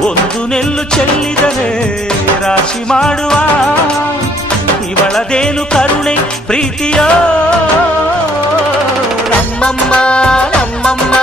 ಒಂದು ನೆಲ್ಲು ಚೆಲ್ಲಿದರೆ ರಾಶಿ ಮಾಡುವ ಇವಳದೇನು ಕರುಣೆ ಪ್ರೀತಿಯೋ ನಮ್ಮಮ್ಮ ನಮ್ಮಮ್ಮ